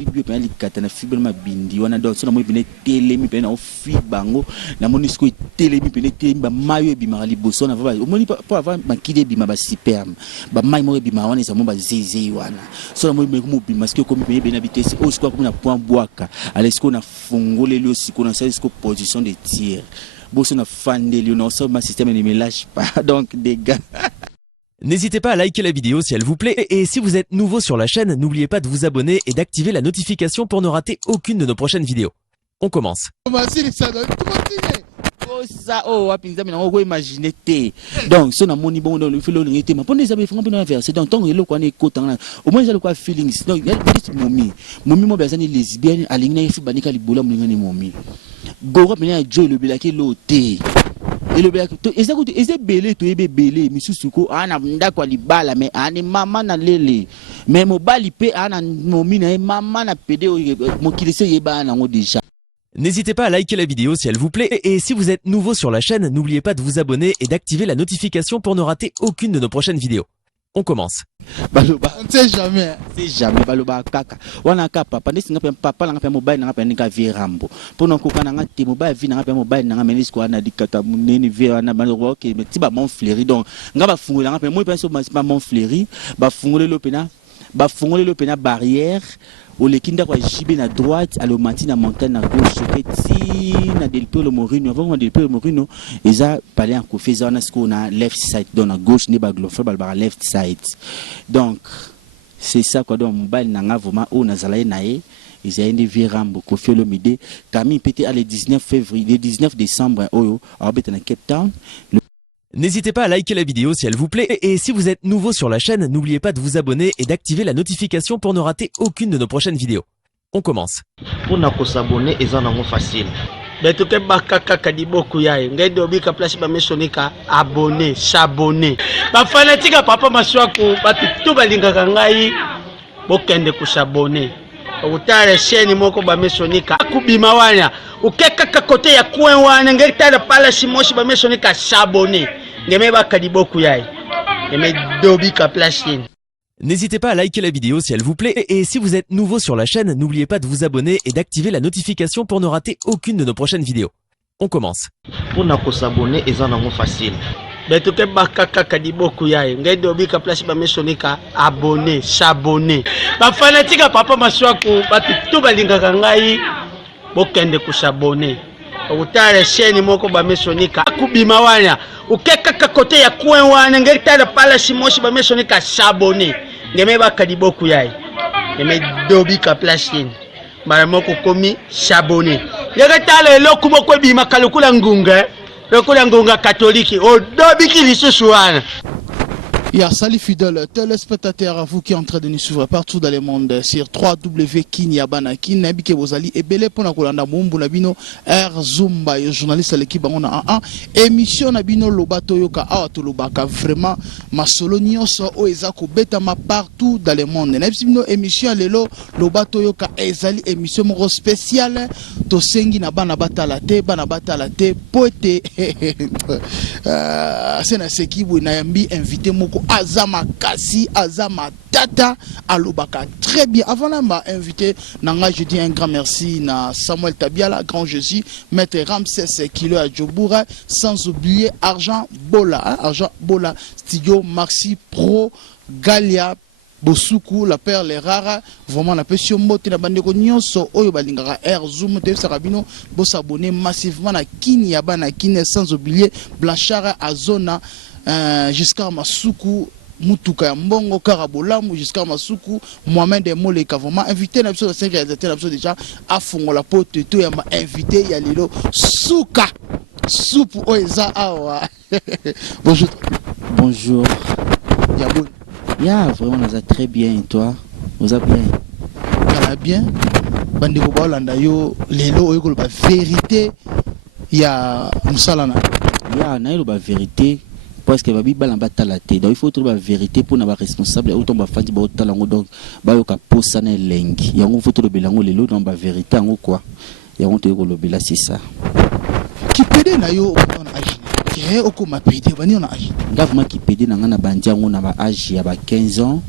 Bibi pe alikata na fibre ma bindi wana donc so na mo bine telemi pe na fibango na monisco telemi pe telemi ba mayo bima liboso na va omoni po avoir makide bima ba superme ba mai mo bima wana ça mo ba zeze wana so na mo bima parce que comme pe na vitesse o siko comme na point boaka alesko na fongole li osiko na siko position de tir boso na fandeli na so ma système ne me lâche pas donc des gars. N'hésitez pas à liker la vidéo si elle vous plaît et si vous êtes nouveau sur la chaîne, n'oubliez pas de vous abonner et d'activer la notification pour ne rater aucune de nos prochaines vidéos. On commence. Ça wapinza mina ngoko imaginer te donc so na moni bon dans le filo ngete ma pone zabe fanga pona verser donc tant eloko ane kotanga au moins zalo kwa feelings donc il y a petite mommy mo bezani lesbienne alingina ifi banika libola mlingani mommy goro pena joy le belaki loté et le belaki to ezakuti eze belé to ebe belé misusuko ana ndako libala mais ani mama na lele mais mobali pe ana mommy na mama na pede mo kilise yeba na ngo déjà. N'hésitez pas à liker la vidéo si elle vous plaît et si vous êtes nouveau sur la chaîne, n'oubliez pas de vous abonner et d'activer la notification pour ne rater aucune de nos prochaines vidéos. On commence. Baloba, on sait jamais. C'est jamais baloba kaka. Wana ka papa ndesi ngapé papa nga pe mobile nga pe nika virambo. Pono koka nga te mobile vi nga pe mobile nga menis ko ana dikata muneni vi wana baloba OK mais ti ba mon fleuri donc nga ba fungula nga pe moi penso ba mon fleuri ba fungule le pena barrière. Au lekinda kwa jibe na droite à l'omati na montagne na gauche petit na delpio le morino avant delpio le morino eza palais en confesa na sko na left side donc na gauche ne ba glofa ba left side donc c'est ça quoi donc mobile na nga vraiment o na zalaye nae ils ont des virambo Koffi Olomide Camille pété à le 19 février le 19 décembre oyo à Cape Town. N'hésitez pas à liker la vidéo si elle vous plaît et si vous êtes nouveau sur la chaîne, n'oubliez pas de vous abonner et d'activer la notification pour ne rater aucune de nos prochaines vidéos. On commence. Pour nous s'abonner, c'est facile. Mais tout est bakaka kadiboku yae. Ngai dobi ka place ba mesonika abonner, s'abonner. Ba fanatique papa maswako ba tout balinga ngai bokende ku s'abonner. Utare chaîne moko ba mesonika kubima wana. Ukeka kote ya kwen wana ngai tala pala simoshi ba mesonika s'abonner. N'hésitez pas à liker la vidéo si elle vous plaît et si vous êtes nouveau sur la chaîne, n'oubliez pas de vous abonner et d'activer la notification pour ne rater aucune de nos prochaines vidéos. On commence. Pour nous s'abonner, c'est facile. Mais tout est bakaka kadiboku yae. Ngai dobi ka place ba mesonika abonner, s'abonner. Ba fanatique papa maswako ba tout balinga ngai bokende ku s'abonner. Utare chaîne moko ba mesonika kubima wana ukeka kote ya kwen wana ngai tala pala simoshi ba mesonika s'abonner ngeme ba kadiboku yae ngeme dobi ka place mara moko komi s'abonner yaga tala eloko moko bima kalukula ngunga catholique o dobi ki lisusu wana. Salut fidèles téléspectateurs, à vous qui êtes en train de nous suivre partout dans le monde sur www.kinyabana.kin nabike bozali ebele pona kolanda mumbu na bino Zumba journaliste à l'équipe on a émission na bino lobato yoka awa to lobaka vraiment masolo nyonso o ezako betama partout dans le monde na bino émission lelo lobato yoka ezali émission moko spéciale to sengi na bana batala te pote c'est na sekibu na yambi invité moko Azama Kasi, Azama Tata, Alobaka. Très bien. Avant là, m'a invité, Nanga, je dis un grand merci à Samuel Tabiala, grand Jésus, Maître Ramsès Kilo à Djoboura, sans oublier Argent Bola, Studio Maxi Pro, Galia, Bosuku, la perle rare, vraiment la pression motte na bandeko nyonso oyo balingaka Zoom te sarabino bo s'abonner massivement na Kinyabana Kin sans oublier Blanchard Azona jusqu'à Masuku Mutuka ya Mbongo Karabolamu jusqu'à Masuku Mohamed Moleka vraiment invité na biso de 5 réalisateurs déjà à fongola pote to ya ma invité ya lelo Suka soupe oeza awa. Bonjour. Ya bon. Ya vraiment on a très bien et toi? Vous avez bien? Ça bien. Bandeko ba Holanda yo lelo oyo ko ba vérité ya musalana. Ya na yo ba vérité parce que babi bala batala te donc il faut trouver la vérité pour na ba responsable autant ba fandi ba otalango donc ba yo ka posa na lengi yango faut trouver lango lelo dans ba vérité yango quoi yango to ko lobela c'est ça qui pede na yo on agi ke oko ma pede bani on agi ngavuma qui pede na ngana bandi yango na ba agi ya ba 15 ans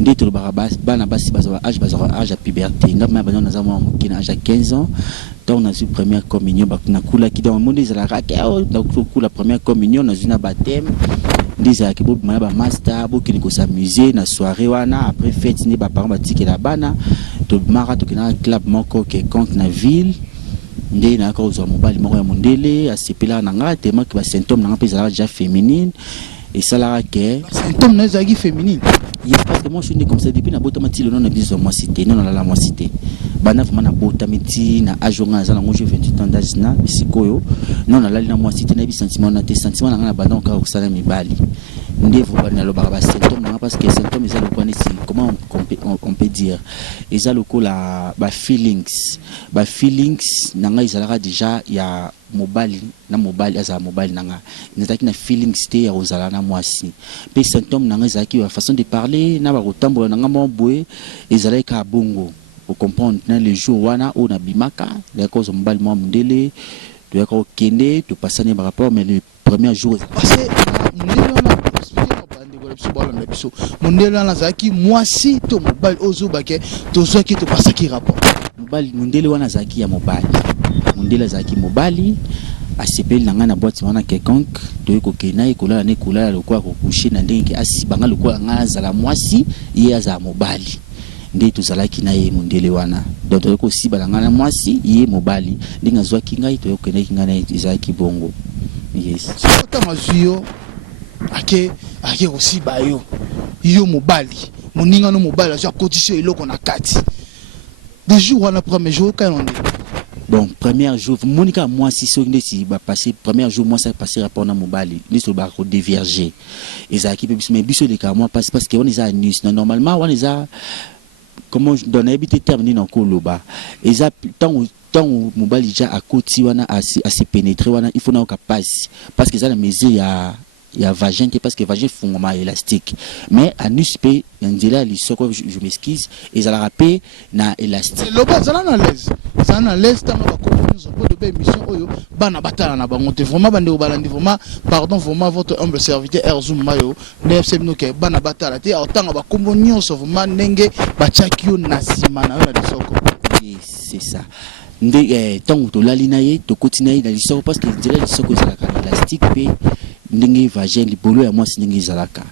Ndé to bana basi baza âge à puberté. Ngam ba naza mwa mukina âge à 15 ans. Donc on a eu première communion na kula ki dans monde za la rake donc la première communion na une baptême. Ndeza ki bo ba master bo ki ko s'amuser na soirée wana après fête ni ba parents ba tikela bana to mara to kina club moko quelconque na ville. Ndé na ko zo mobali moko ya mondele asepela na nga tellement que ba symptômes na pesa déjà féminine et ça la que symptômes na zagi féminine. Yes, parce que moi je suis né comme ça depuis na bota mati le nom na biso moi cité non la moi cité bana vraiment na bota mati na ajonga za na ngo 28 ans d'âge na bisikoyo non la na moi cité na bi sentiment na te sentiment na bana ka ko sala mibali ndevo bana lo ba symptômes na parce que symptômes ça le connaît comment on peut dire ils le la ba feelings na nga izalaka déjà ya mobile aza mobile nanga nezaki na feelings te ya ozala na mwasi pe symptôme nanga ezaki la façon de parler na ba kotambola nanga mobwe ezalaki ka bongo au comprendre na les jours wana o na bimaka la cause mobile mo mundele to ya ko kende to passer par rapport mais le premier jour parce que mondele wana zaki mwasi to mobile ozo bake to zoki to pasaki rapport mobile mondele wana zaki ya mobile mondele zaki mobali asepeli nanga na boîte wana quelconque to ko kena ekola na ekola lokwa ko coucher na ndenge asi banga lokwa nga zala mwasi ye aza mobali nde tozalaki na ye mondele wana donc to ko si balanga na mwasi ye mobali ndinga zwaki ngai to ko kena kinga na ezaki bongo yes sota mazuyo ake aussi bayo yo mobali moninga no mobali azo akotisi eloko na kati des jours wana premier jour quand on est bon premier jour monika moi si so ndesi ba passer premier jour moi ça passer rapport na mobali ni so ba ko déverger ezaki pe biso mais biso de ka moi parce que on est à Nice normalement on est à comment donner habité terminé dans koloba eza tant mobali ja akoti wana à se pénétrer wana il faut na ka passe parce que ça la mesure ya vagin parce que vagin fondement élastique mais anus pe ndela lisoko je m'excuse et ça la rapé na élastique loba zala na l'aise tanga ba communauté pour de émission oyo bana batala na bango te vraiment bande obalandi vraiment pardon vraiment votre humble serviteur Erzoum Mayo nefse binoke bana batala te tanga ba communauté vraiment ndenge ba chakio na sima na lisoko c'est ça ndé tant to lalina ye to kotina ye na lisoko parce que ndela lisoko za la élastique pe ndenge vagin libolo ya mwasi ndenge ezalaka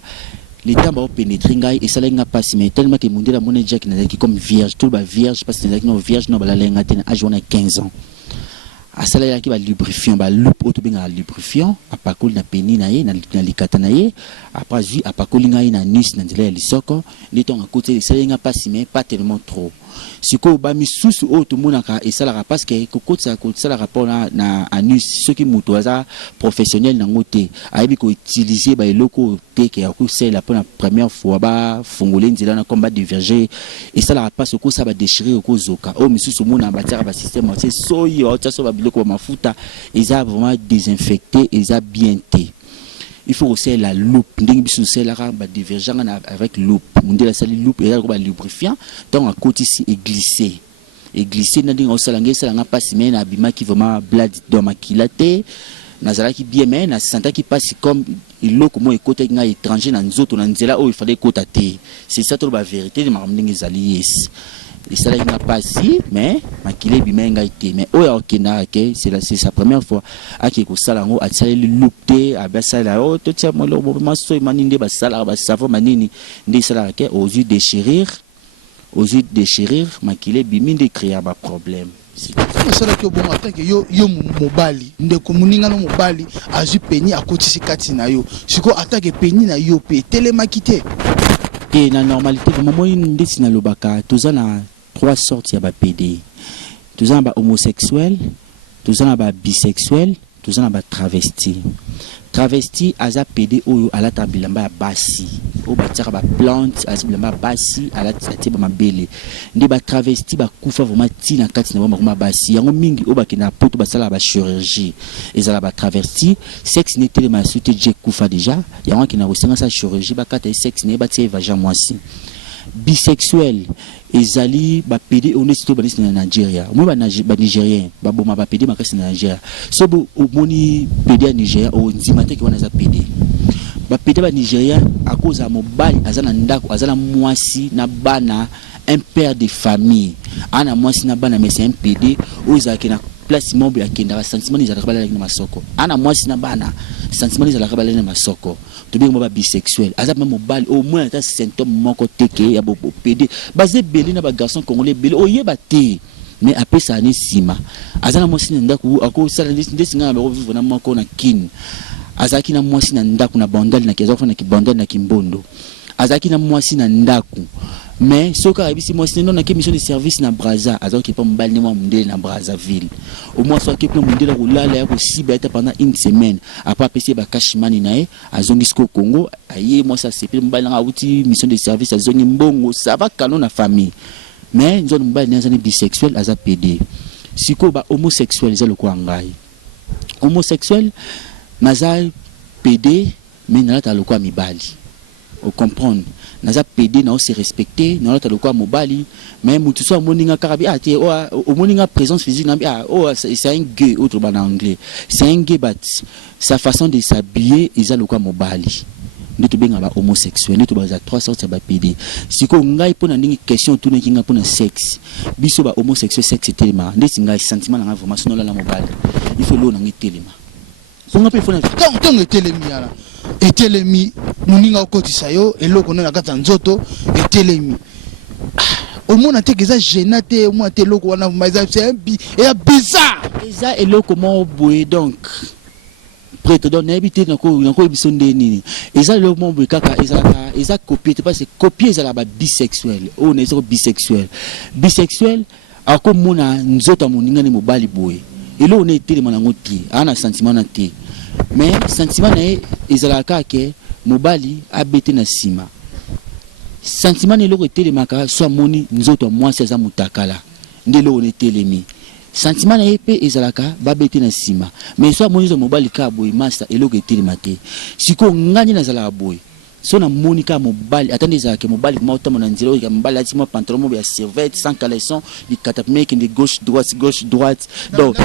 les temps ba pénétrer ngai et ça lenga passe mais tellement que monde la monnaie jack na qui comme vierge tout ba vierge parce que na vierge no ba la lenga tena âge on a 15 ans à ça là qui va lubrifiant ba loupe auto benga lubrifiant apakoli na peni na ye na likata na ye après ju apakoli ngai na nis na ndela ya lisoko ndi tonga côté ça lenga passe mais pas tellement trop siko ba misusu o to monaka et ça la parce que kokotsa la rapport na anus ceux qui mutoza professionnel na ngote aibi ko utiliser ba eloko teke ya ko sela pour la première fois ba fongolé nzela na combat diverger et ça la parce que ça va déchirer ko zoka o misusu mona ba tira ba système c'est soyi o tsa so ba biloko ba mafuta et ça vraiment désinfecté et ça bien té. Il faut aussi la loupe ndenge biso c'est la ba divergent avec loupe monde la sali loupe et là ba lubrifiant donc à côté ici et glisser na ndenge osala ngesa nga passe mais na bima qui vraiment blood dans makilate nazala qui bien mais na santa qui passe comme iloko mo ekote nga étranger na nzoto na nzela o il fallait kotate c'est ça tout la vérité de ndenge ezali yes et ça là pas si mais makile bimenga été mais o ya okina ke c'est sa première fois aki ko sala ngo atsali lupte abasala o to tia mo lo maso maninde basala ba savo manini ndi sala ke aux yeux déchirir makile biminde créer ba problème c'est ça que bon matin que yo mobali ndeko muninga no mobali azu peni akotisi kati na yo siko attaque peni na yo pe télémakité et la normalité de moment ndesi na lobaka tozana trois sortes ya ba PD tozana ba homosexuel tozana ba bisexuel tozana ba travesti aza PD oyo alata bilamba ya basi o batira ba plante aza bilamba basi alata tiba mabele ndi ba travesti ba kufa vraiment tina kati na ba basi yango mingi o bakina poto basala ba chirurgie ezala ba travesti sexe n'était ma suite je kufa déjà yango kina kosenga sa chirurgie ba kata sexe ne ba tie vagin moisi bisexuel ezali ba PD on est tout na Nigeria moi ba Nigérien ba boma ba PD makasi na Nigeria so bo moni PD à Nigeria o nzima te ki wana za PD bapede ba Nigérien à cause ya mobali azana ndako azana mwasi na bana un père de famille ana mwasi na bana mais c'est un PD oza ki na place mobile akendaka sentiment ezalaka balala na masoko ana mwasi na bana sentiment ezalaka balala na masoko to bien ba bisexuel aza même mobile au moins ata symptôme moko teke ya bo PD basé belé na ba garçon congolais belé oyeba te mais après ça ne sima azana mwasi na ndako ako sala ndesinga ba vivre na moko na kin azaki na mwasi na ndako na bandali na kezo fana ki bandali na kimbondo azaki na mwasi na ndako mais soka abisi mwasi non na ki mission de service na Braza azaki pa mbali ne mwamundele na Brazzaville au moins so ki pe mundele kulala ya ko siba eta pendant une semaine après pesi ba kashimani nae azongi sko Congo aye moi ça c'est mbali na uti mission de service azongi mbongo ça va canon na famille mais nzo mbali na zani bisexuel aza PD siko ba homosexuel za lokwa ngai homosexuel nazai PD mais nalata lokwa mibali au comprendre naza PD na se respecter nalata lokwa mobali mais mutu so moninga karabi ate o moninga présence physique na c'est un gay autre en anglais c'est un gay but sa façon de s'habiller isa lokwa mobali ndeto benga ba homosexuel ndeto ba za 3 sortes ba PD siko ngai pona ndingi question tout nkinga pona sexe biso ba homosexuel sexe telema ndeti ngai sentiment na vraiment sono la mobali il faut l'on ngi telema songa pe fona tant etelemi ala etelemi muninga okotisa yo eloko na kata nzoto etelemi omona te keza genate moi te loko wana maiza c'est bizarre eza eloko mo boye donc prêtre donc n'habiter na ko bisonde nini eza le mo boye kaka eza copier te parce que copier eza la ba bisexuel on est bisexuel ako mona nzoto moninga ni mobali boye elo on est tellement na ngoti ana sentiment na te mais sentiment na ezalaka ke mobali abete na sima sentiment ne loko telemaka so moni nzoto mwasi za mutakala ndelo on telemi sentiment na pe ezalaka babete na sima mais so moni zo mobali ka boy master eloko telemate siko ngani na zala boy so na monika mobali attendez ça que mobali mota mon nzelo ya mobali ati mo pantalon mo ya serviette sans caleçon il catapmeke de gauche droite donc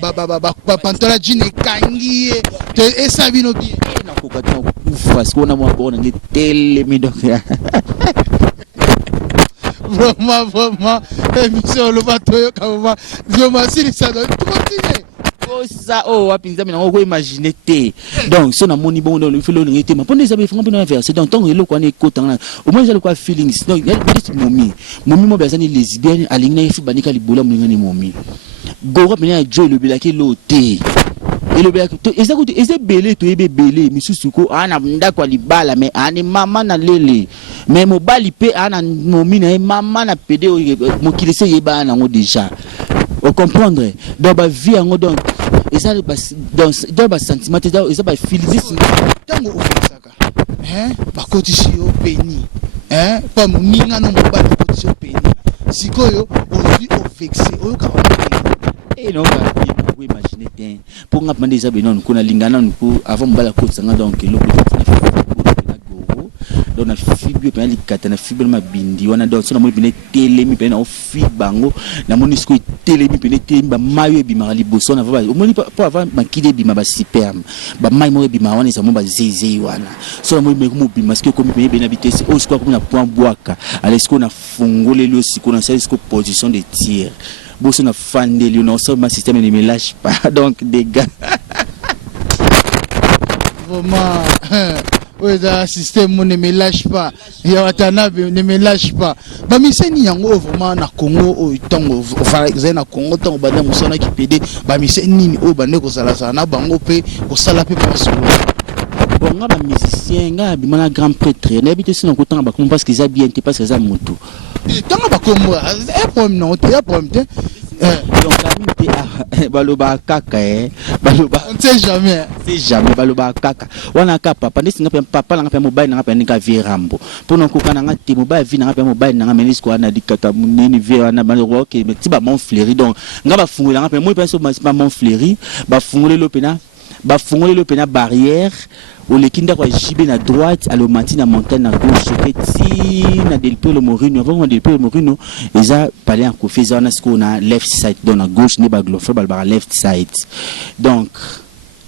ba pantalon jean kangi te esabino bien na kokata kufa siko na mo bona ngi telemi donc vraiment émission le bateau yo kama je m'assure ça doit continuer ça apinza mina ngoko imaginer te donc so na moni bon le fait le ngete ma pone zabe fanga pona verser donc tant eloko ani kotanga au moins zalo kwa feelings donc il y a petit momi mo bezani lesbienne alingna ifu banika libola mo ngani momi goro pena joy le belaki lote et le belaki to eza belé to ebe belé misusuko ana ndako libala mais ani mama na lele mais mobali pe ana momi na mama na pede mo kilise yeba na ngo déjà au comprendre dans ba vie en donc et ça dans ba sentiment et ça ba physique tango ofisaka ba kotisi yo peni pas moninga no mobali kotisi yo peni sikoyo aujourd'hui au vexé au ka et non ba vous imaginez bien pour ngapa ndeza benon ko na lingana nko avant mbala kotsanga donc loko donc na fibre pe ali katana fibre ma bindi wana donc so na mo bine telemi pe na o fi bango na monisco telemi pe ne temba mayo bi mali boso na va o moni po avant makide bi ma ba superme ba mai mo bi ma wana sa mo ba zeze wana so na mo bi mo bi parce que comme pe na bitesi o siko ko na point boaka alesko na fungole lo siko na siko position de tir boso na fandeli no so ma système ne me lâche pas donc des gars vraiment oui, le système ne me lâche pas. Yawatanabe ne me lâche pas. Bamiseni yango vraiment na Congo o tongo fa na Congo tongo bana musona ki PD bamiseni o bande ko sala sana bango pe ko sala pe paso. Bon nga ba musicien nga bi mana grand prêtre na habite sino ko tanga ba comme parce que ça bien te parce que ça moto. Tanga ba comme un problème non, il y a problème. Donc baloba kaka baloba on sait jamais baloba kaka wana ka papa ndisi nga papa nga pe mobile nga pe nika virambo pono kokana nga te mobile vi nga pe mobile nga menis ko ana dikata nini vi wana ba roke mais ti ba mon fleuri donc nga ba fungula nga pe moi penso ba mon fleuri ba fungule lo pena barrière au lekinda kwa jibe na droite à l'omati na montagne na gauche petit na delpe le morino avant delpe le morino eza parler en confession na ce qu'on a left side donc à gauche ne ba glofo ba left side donc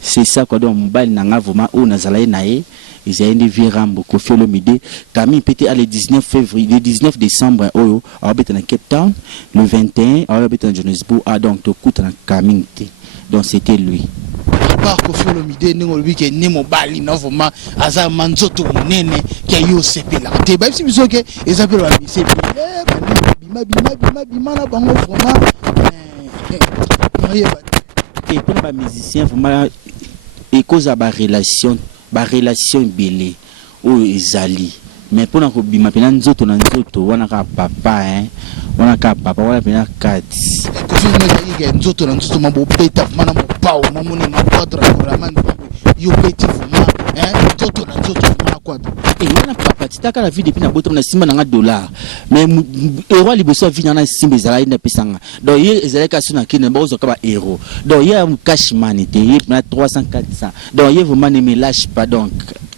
c'est ça quoi. Donc mobile nanga vraiment ou nazalaye nae ils ont des virambo Koffi Olomide Camille pété à le 19 février le 19 décembre oyo habite dans Cape Town le 21 habite dans Johannesburg donc to kuta na Camille. Donc c'était lui. Par Koffi Olomide ningo lui qui ne mobile na vraiment aza manzoto munene qui yo sepela te ba si biso ke ezapelo ba sepela bima na bango vraiment et pour les musiciens vraiment et cause à ba relation belé ou ezali mais pour na ko bima pena nzoto na nzoto wana ka papa wana ka papa wana pena kati Koffi Olomide ke nzoto na nzoto mabo beta mana mo pao mamone na quadra la man yo beti vraiment nzoto na nzoto mana quadra et wana papa titaka la vie depuis na boto na simba na $, mais euro liboso vie na simba ezala ina pesanga donc ye ezala ka suna kine bozo ka ba euro donc ye am cash money te ye na 300 400 donc ye vraiment ne me lâche pas donc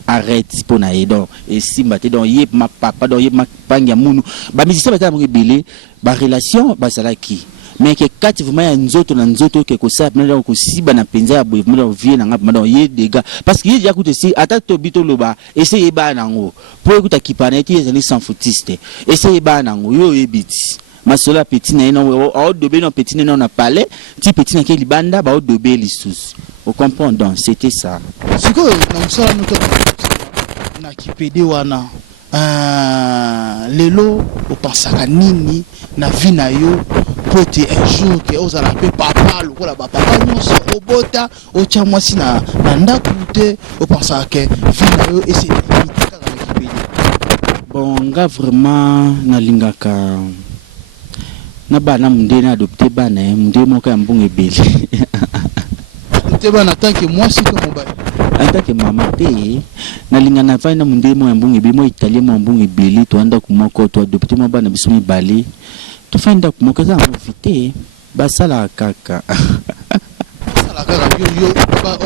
arrête pour na donc et simba te donc ye ma papa donc ye ma panga munu ba musicien ba ta mo belé ba relation ba sala ki mais que kati vraiment ya nzoto na nzoto ke ko sa pena ko siba na penza ya boye vraiment vie na ngapa donc ye des gars parce que ye ya kuté si ata to bito loba essayer ba nango pour écouter kipaneti ezali sans foutiste essayer ba nango yo ebiti masola petit na no o dobé no petit na na palais ti petit na ke libanda ba o dobé lisusu au comprendre donc c'était ça siko na msala noto na kipede wana lelo opensaka nini na vie na yo pote un jour que ozala pe papa lokola ba papa nyonso obota otia mwasi na ndako te opensaka ke vie na yo ese kaka na kipede bon nga vraiment nalingaka na bana munde na adopté bana munde moko ya mbungu ebele adopté bana tant que mwasi to mobali en tant que maman te nalinga na vai na munde mo ya mbungu ebele mo italien mo mbungu ebele to anda kumoko to adopté mo bana biso mibale to fanda kumoko za mvité basala kaka basala kaka yo ba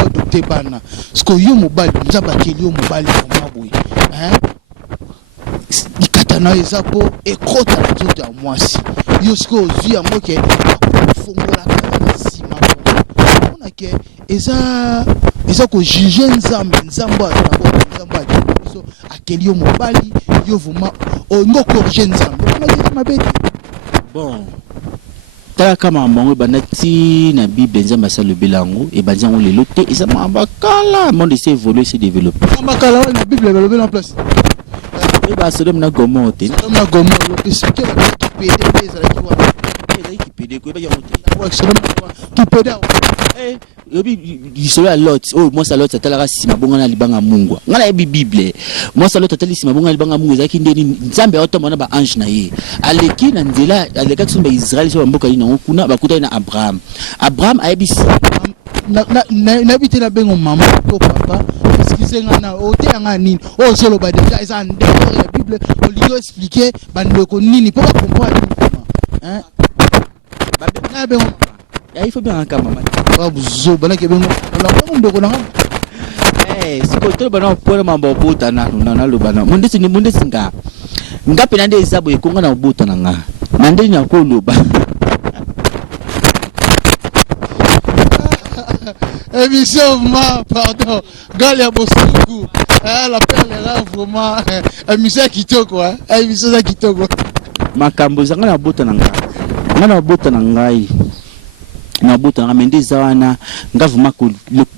adopté bana sko yo mobali nzaba keli yo mobali mo boy ikatana ezapo ekota na nzoto ya mwasi yo siko ozwi yango ke akofongola kaka na nsima mpona ke eza kojuge nzambe biso akeli yo mobali yo vraiment ongo korige nzambe eza mabe te bon tala kama mongo banati na bible nzambe asala lobela yango ebandi yango lelo te eza mabakala monde s'est évolué s'est développé mabakala wana na bible balobela en place ba Sodome na Gomorrhe te na Gomorrhe expliquer la qui pede ezalaki wana ezalaki pede ko ba yango te wa Sodome qui pede yobi lisolo ya Lot oh moi Lot atalaka sima bonga na libanga mungwa ngana yebi bible moi Lot atali sima bonga na libanga mungwa ezalaki ndeni nzambe atomba na ba ange na ye aleki na nzela aleka kisumba Israël so mboka ina kuna bakuta na Abraham ayebi na bité na bengo mama to papa excusez-moi na oteyanga nini o solo ba déjà eza ndeko ya bible oligo expliquer bandeko nini pour comprendre hein ba bengo mama il faut bien ka mama ba buzo bana ke bengo na ko ndeko na siko to bana pona mambo buta na lobana mundisi nga pena nde ezabo ekonga na buta na nga na ndeni na ko loba émission pardon Galia Bosuku la perle là vraiment émission kitoko émission kitoko makambo zanga na bota na ngai na bota na mende zawana ngavuma ko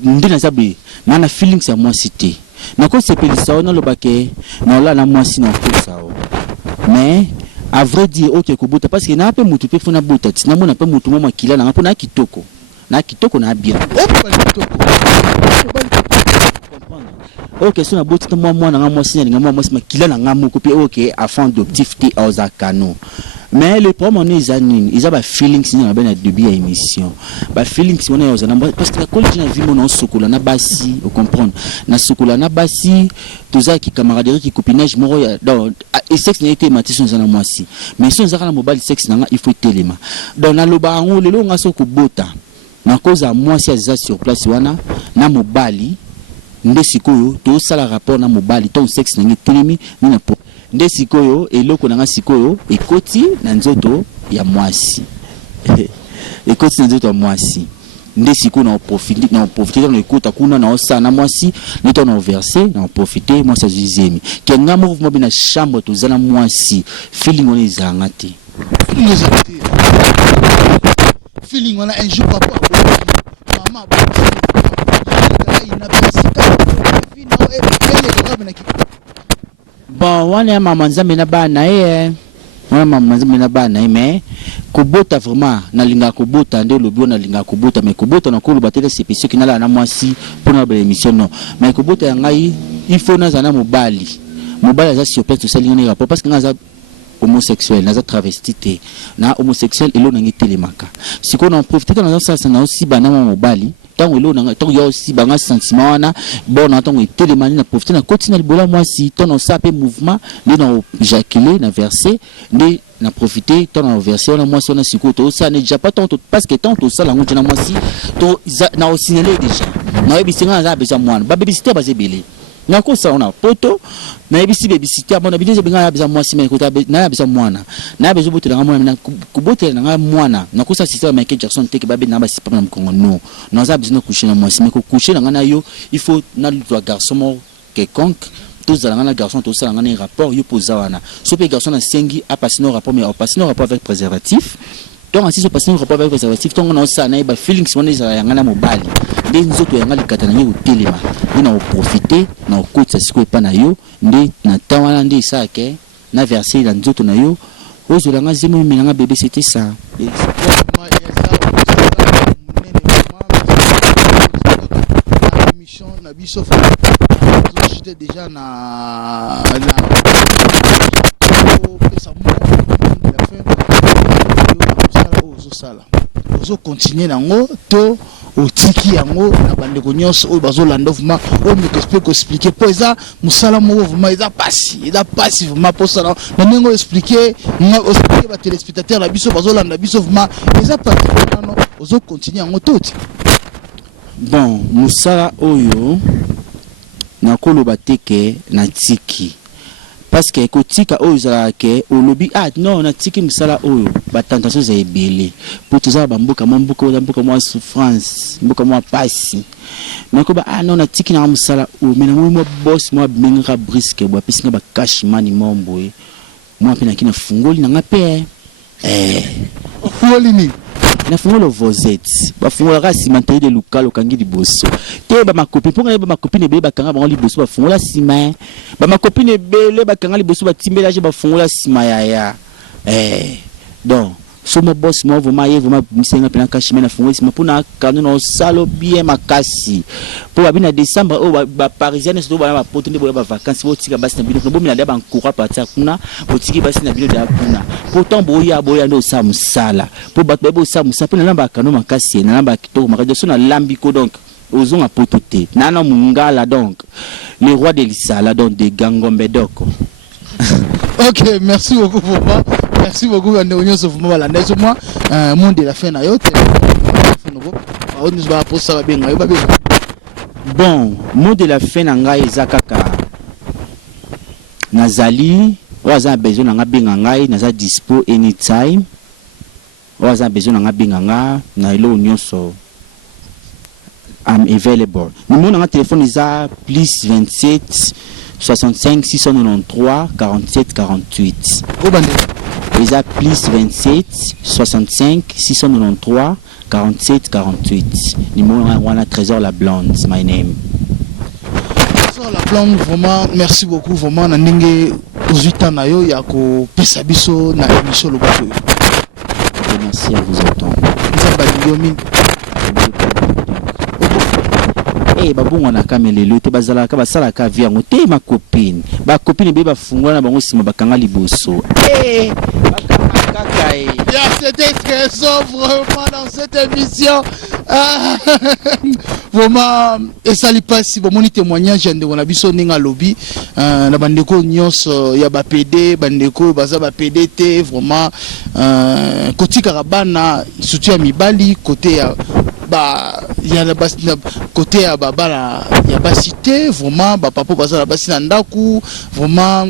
ndina zabe na feelings ya moi cité na ko sepelisa ona lobake na ola na moi sina ko sao mais à vrai dire OK ko bota parce que na pe mutu pe funa bota tina mona pe mutu mo makila na po na kitoko na bien OK so na boti moi na moi sina moi makila na nga moko pe OK afin d'objectif te ozakano mais le problème on est anine ils a ba feelings ni na ben na début ya émission ba feelings on est ozana parce que la collège na vie mon sokola na basi vous comprendre na sokola na basi toza ki camaraderie ki copinage moro ya donc et sexe n'a été matisson na moi si mais si on zaka na mobile sexe na il faut telema donc na loba ngo lelo nga soko bota na cause à moi si aza sur place wana na mobali nde sikoyo to sala rapport na mobali ton sexe na ngetelemi ni na po nde sikoyo eloko na nga sikoyo ekoti na nzoto ya mwasi ekoti na nzoto ya mwasi nde siko na profiter na écoute kuna na osa na mwasi ni to na verser na profiter moi ça deuxième kenga mouvement bina chambre to zana mwasi feeling on ezanga te feeling on a un jour papa maman bon wana mama nzambe na bana wana mama nzambe na bana mais kobota vraiment na linga kobota nde lobi na linga kobota mais kobota na kolo batele CPC qui na la na mwasi pour na émission non mais kobota ya ngai il faut na zana mobali aza sur place to salinga ni rapport parce que ngaza homosexuel naza travesti te na homosexuel elo na ngitelemaka siko na profiter na ça na aussi bana mobali tant elo na tant yo aussi banga sentiment wana bon na tant itelemani na profiter na continue libola mwasi tant on sape mouvement ni na éjaculer na verser ni na profiter tant na verser na mwasi na siko to ça ne déjà pas tant parce que tant to ça la ngona mwasi to na o signaler déjà na ebisinga za besoin mwana ba bebisité bazebele na ko ça on a poto na ebisi bebisité abona bideze benga ya besoin mwasi mais ko ta na ya besoin mwana na besoin botela nga mwana na kubotela nga mwana na ko ça système Michael Jackson te ke ba be na ba sipa na mkongo no na za besoin coucher na mwasi mais ko coucher na nga na yo il faut na le garçon quelconque tous à la garçon tous à un rapport yo posa wana so pe garçon na sengi a passer no rapport mais a passer no rapport avec préservatif donc ainsi se passer no rapport avec préservatif donc on a ça na ba feelings on est à ngana mobali nde nzoto ya ngali katana ngi utelema ina profiter na okotsa siko epa na yo nde na tawana nde sake na verser na nzoto na yo ozola nga zemo minanga bébé c'était ça émission na biso j'étais déjà na ozo continuer nango to otiki yango na bandeko nyonso oyo bazolanda vraiment oyo meko expliquer po eza musala moko vraiment eza pasi vraiment po sala na ndenge expliquer ba téléspectateurs na biso bazolanda biso vraiment eza pasi nano ozo continuer yango toti bon musala oyo na koloba teke na tiki parce que kotika oyo zalake olobi non na tiki musala oyo ba tentation za ebele pour tout ça ba mboka mwa souffrance mboka mwa pasi na ko ba non na tiki na musala oyo mais na mo boss mo benga briske bo pisinga ba cash money mombo mo pena kina fungoli na ngape fungoli ni na fungola vozet ba fungola ka simantere de lukalo kangi liboso te ba makopi ponga ba makopi ne be ba kanga ba liboso ba fungola sima ba makopi ne bele ba kanga liboso ba timbela je ba fungola sima ya donc so mo boss mo vraiment misenga pena kashime na fungola sima pona kanu no salo bien makasi po ba bina décembre o ba parisienne so ba pote ndebo ba vacances bo tika basi na bino bo mina ba nkura partir kuna bo tiki basi na bino da kuna pourtant boya ndo sa musala po ba bo sa musala pona lamba kanu makasi na lamba kitoko makasi so na lambi ko donc ozonga potote nana mungala donc le roi de l'Isala donc de Gangombe doko. Ok, merci beaucoup Papa. Merci beaucoup à nous sommes voilà n'est-ce moi monde de la fin na yote. Bon, mot de la fin na ngai ezakaka nazali waza besoin na ngabinga ngai naza dispo anytime waza besoin na ngabinga nga na ilo nyonso I'm available. Numéro na téléphone isa plus 27 65 693 47 48. Isa plus 27 65 693 47 48. Numéro wana Trésor la Blonde, my name. Trésor la Blonde, vraiment merci beaucoup vraiment na ndenge ozuta na yo ya ko pesa biso na émission lobako. Merci à vous autant. Babunga na kamelelo te bazala ka basala ka via ngote ma copine ba copine be ba fungwa na bango sima bakanga liboso bakanga il y a c'était trésor vraiment dans cette émission vraiment et ça li passe bon moni témoignage de on a biso ninga lobby na bandeko nyonso ya ba PD bandeko baza ba PDT vraiment côté karabana soutien mibali côté ya ba il y a la côté à Babala, il y a Basité, vraiment, papa Bazala Basina Ndaku, vraiment,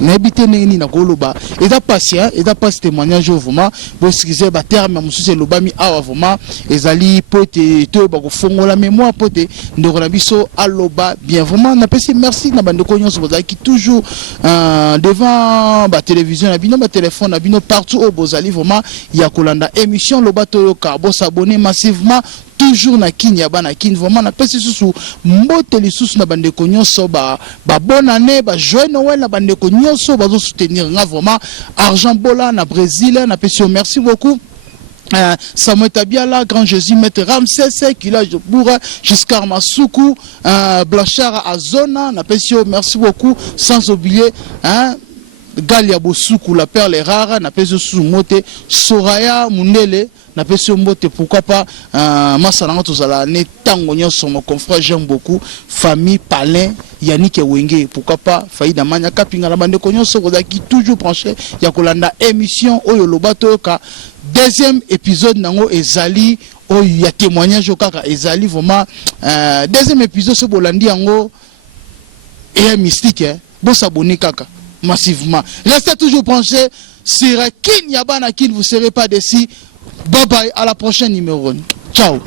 n'habité ni na Goloba. Et da patient, et da pas ce témoignage vraiment, parce que c'est terme, monsieur c'est l'obami awa vraiment, ezali pote, te bako fongo la mémoire pote, ndorabiso aloba bien vraiment, n'a pas merci na bande konyo qui toujours devant la télévision, na téléphone, na partout au Bozali vraiment, il y a Kolanda émission loba toyoka, bo s'abonner massivement. Toujours na kin ya bana kin vraiment na pesi susu mbote li susu na bande konyoso ba bonne année ba joyeux Noël na bande konyoso ba zo soutenir nga vraiment argent bola na Brésil na pesi merci beaucoup. Samuel Tabiala, Grand Jésus, Maître Ramsès, Kila Bourra, Giscard Masuku, Blanchard Azona, merci beaucoup, sans oublier, Galia Bosuku, la perle rare, Mote, Soraya Mundele, Mote, pourquoi pas, Massananga Tozala, Netango Nyonso, mon confrère, j'aime beaucoup, famille, Palin, Yannick Wenge, pourquoi pas, Faïda Mania Kapinga, la bande Konyoso, qui toujours branché, Yakolanda émission, Oyo Lobato, deuxième épisode nango ezali o ya témoignage kaka ezali vraiment deuxième épisode ce bolandi yango et mystique hein bon s'abonner kaka massivement restez toujours branchés sur Kin Yabana Kin, vous serez pas déçus. Bye bye, à la prochaine numéro. Ciao.